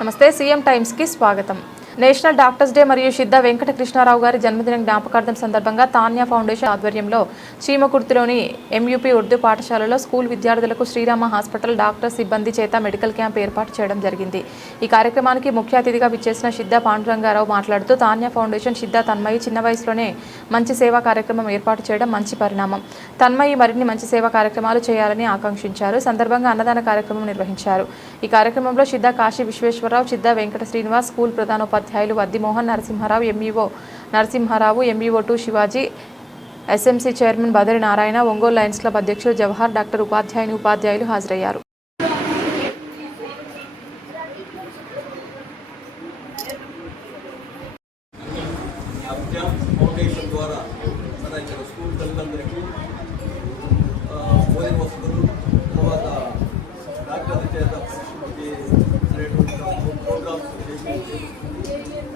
నమస్తే CM times కి స్వాగతం. నేషనల్ డాక్టర్స్ డే మరియు సిద్ధ వెంకట కృష్ణారావు గారి జన్మదిన జ్ఞాపకార్థం సందర్భంగా తాన్యా ఫౌండేషన్ ఆధ్వర్యంలో చీమకుర్తిలోని ఎంయూపీ ఉర్దూ పాఠశాలలో స్కూల్ విద్యార్థులకు శ్రీరామ హాస్పిటల్ డాక్టర్ సిబ్బంది చేత మెడికల్ క్యాంప్ ఏర్పాటు చేయడం జరిగింది. ఈ కార్యక్రమానికి ముఖ్య అతిథిగా విచ్చేసిన సిద్ధ పాండురంగారావు మాట్లాడుతూ తాన్యా ఫౌండేషన్ సిద్ధ తన్మయి చిన్న వయసులోనే మంచి సేవా కార్యక్రమం ఏర్పాటు చేయడం మంచి పరిణామం. తన్మయి మరిన్ని మంచి సేవా కార్యక్రమాలు చేయాలని ఆకాంక్షించారు. సందర్భంగా అన్నదాన కార్యక్రమం నిర్వహించారు. ఈ కార్యక్రమంలో సిద్ధ కాశీ విశ్వేశ్వరరావు, సిద్ధ వెంకట శ్రీనివాస్, స్కూల్ ప్రధానోపాధ్యాయులు Vaddimohan Narasimharao, MEO Narasimharao, MEO two Shivaji, SMC chairman Badari Narayana, Ongole lions club అధ్యక్షులు జవహర్, డాక్టర్ ఉపాధ్యాయులు హాజరయ్యారు.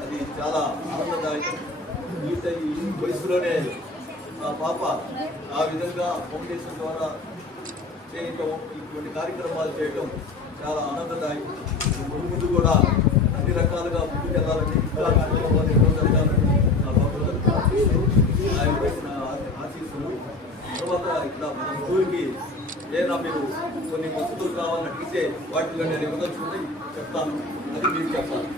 అది చాలా ఆనందదాయకం. ఈ వయసులోనే ఆ పాప ఆ విధంగా ఫౌండేషన్ ద్వారా చేయటం, ఇటువంటి కార్యక్రమాలు చేయటం చాలా ఆనందదాయకం. ముందు కూడా అన్ని రకాలుగా ముందుకెళ్ళాలని ఆయన పెట్టిన ఆశీస్సులు. తర్వాత ఇట్లా మన స్కూల్కి ఏదైనా మీరు కొన్ని వసతులు కావాలని అడిగితే వాటిలో నేను ఇవ్వదలుచుకుంటే చెప్తాను, అది మీరు చెప్పాలి.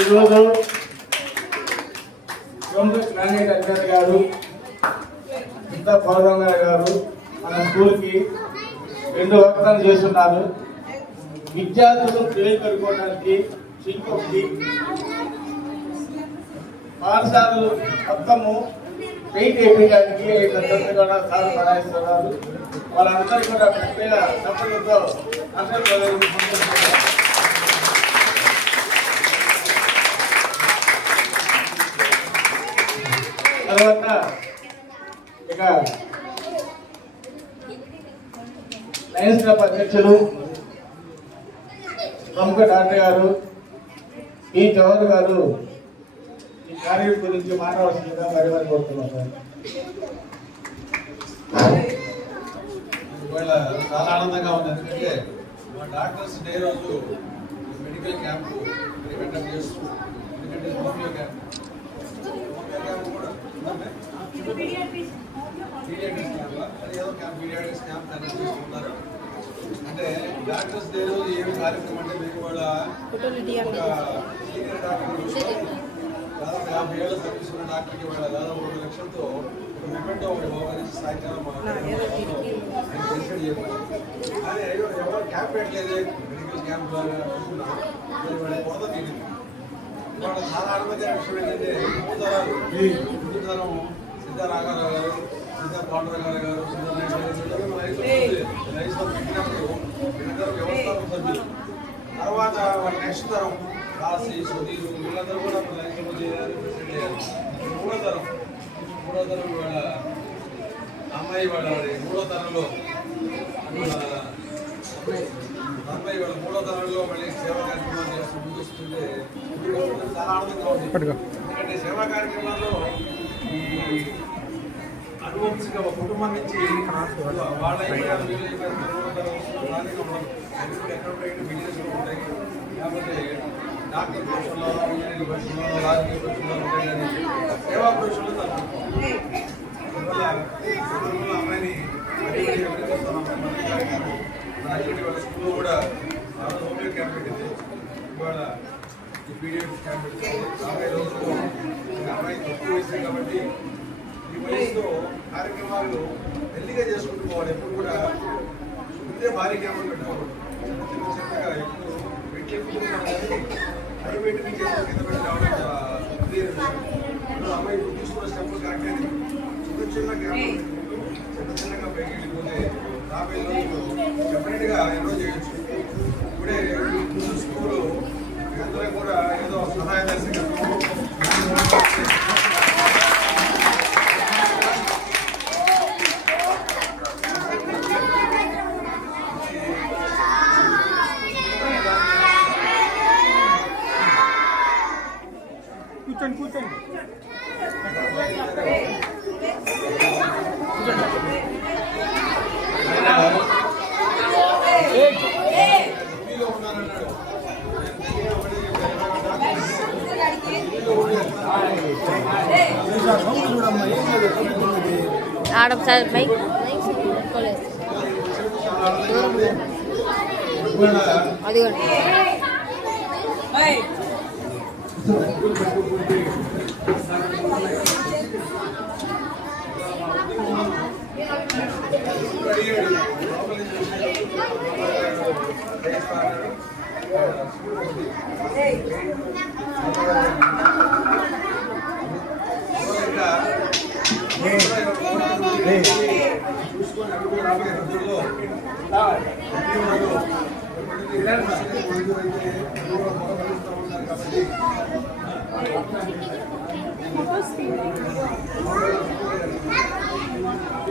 ఈరోజు గ్రానైట్ అధికారి గారు, ఇంత పౌరంగా గారు మన స్కూల్కి 2 వాగ్దానం చేస్తున్నారు. విద్యార్థులు పేరుకోవడానికి ఇంకొకటి పాఠశాలలు మొత్తము పెయింట్ వేయడానికి కూడా సార్ బనాయిస్తున్నారు. వాళ్ళందరూ కూడా పెద్ద సంపదతో అందరూ తర్వాత ఇక లయన్స్ క్లబ్ అధ్యక్షులు ప్రముఖ డాక్టర్ గారు ఈ జవహర్ గారు ఈ కార్యం గురించి మాట్లాడాల్సిందిగా మరి కోరుతున్నాం సార్. ఇవాళ చాలా ఆనందంగా ఉంది. ఎందుకంటే మా డాక్టర్స్ డే రోజు మెడికల్ క్యాంపు కండక్ట్ చేస్తూ, ఎందుకంటే హోమియో క్యాంప్ కూడా పీడియాట్రిక్స్ క్యాంప్ కండక్ట్ చేస్తున్నారు. అంటే డాక్టర్స్ డే రోజు ఏమి కార్యక్రమం అంటే మీకు వాళ్ళ సీనియర్ డాక్టర్ దాదాపు 50 ఏళ్ళ సర్వీస్ ఉన్న డాక్టర్కి వాళ్ళ దాదాపు 2 లక్షలతో ఒక మెమెంటో ఒకటి బహుకరించి సాయంకాలం చెప్పారు. కానీ ఎవరు క్యాంప్ పెట్టలేదు, మెడికల్ క్యాంప్ ద్వారా వాళ్ళ కొరత తీరింది. ఇవాళ చాలా ఆనందకర విషయం ఏంటంటే ముందు తరం సిద్ధ రాఘారావు గారు, సిద్ధ పాండురంగారావు గారు, సిద్ధ రైతులు పెట్టినప్పుడు వీళ్ళందరూ వ్యవస్థాపక సభ్యులు. తర్వాత వాళ్ళ నెక్స్ట్ తరం కాశీ, సుధీరు, వీళ్ళందరూ కూడా రైతులు చేయాలి, ప్రెసిడెంట్ చేయాలి. మూడో తరం వాళ్ళ అమ్మాయి వాళ్ళ మూడో తరంలో అమ్మాయి వాళ్ళ మూడో తరంలో మళ్ళీ సేవా కార్యక్రమాలు చేస్తూ ముందు వస్తుంటే చాలా ఆనందంగా ఉంది. ఎందుకంటే సేవా కార్యక్రమాల్లో ఈ అనువంశిక ఒక కుటుంబం నుంచి వాళ్ళ ఎక్కడ బిజినెస్లో ఉంటాయి, లేకపోతే డాక్టర్ ప్రొఫెషన్లో, ఇంజనీరింగ్ ప్రొఫెషన్లో, రాజకీయ ప్రొఫెషన్లో ఉంటాయి. కానీ సేవా ప్రొఫెషన్లో అమ్మాయిని వాళ్ళ స్కూల్లో కూడా హోమియో క్యాంప్ పెట్టింది. ఇవాళ ఈ పీడియాట్రిక్స్ క్యాంప్ పెట్టింది. 50 రోజులు అమ్మాయి తక్కువ వేసాయి కాబట్టి ఈ వయసులో కార్యక్రమాలు మెల్లిగా చేసుకుంటూ పోవాలి. ఎప్పుడు కూడా ముందే భారీ క్యాంపులు పెట్టకూడదు. చిన్నగా ఎప్పుడు పెట్టి పెట్టి కింద పెట్టి రావడం చాలా క్లియర్. అమ్మాయి ఇప్పుడు తీసుకున్న స్టెప్పులు కరెక్ట్ అయింది. చిన్న గ్యాప్ చిన్నగా పైకి వెళ్ళిపోతే రాబోయే రోజులు డెఫినెట్గా ఎన్నో చేయొచ్చు. ఇప్పుడే స్కూలు అందరూ కూడా ఏదో సహాయ దర్శకత్వం ఆడొకసారి బైక్ అదిగోండి చూసుకొని అడుగు రాబోయే రోజుల్లో కాబట్టి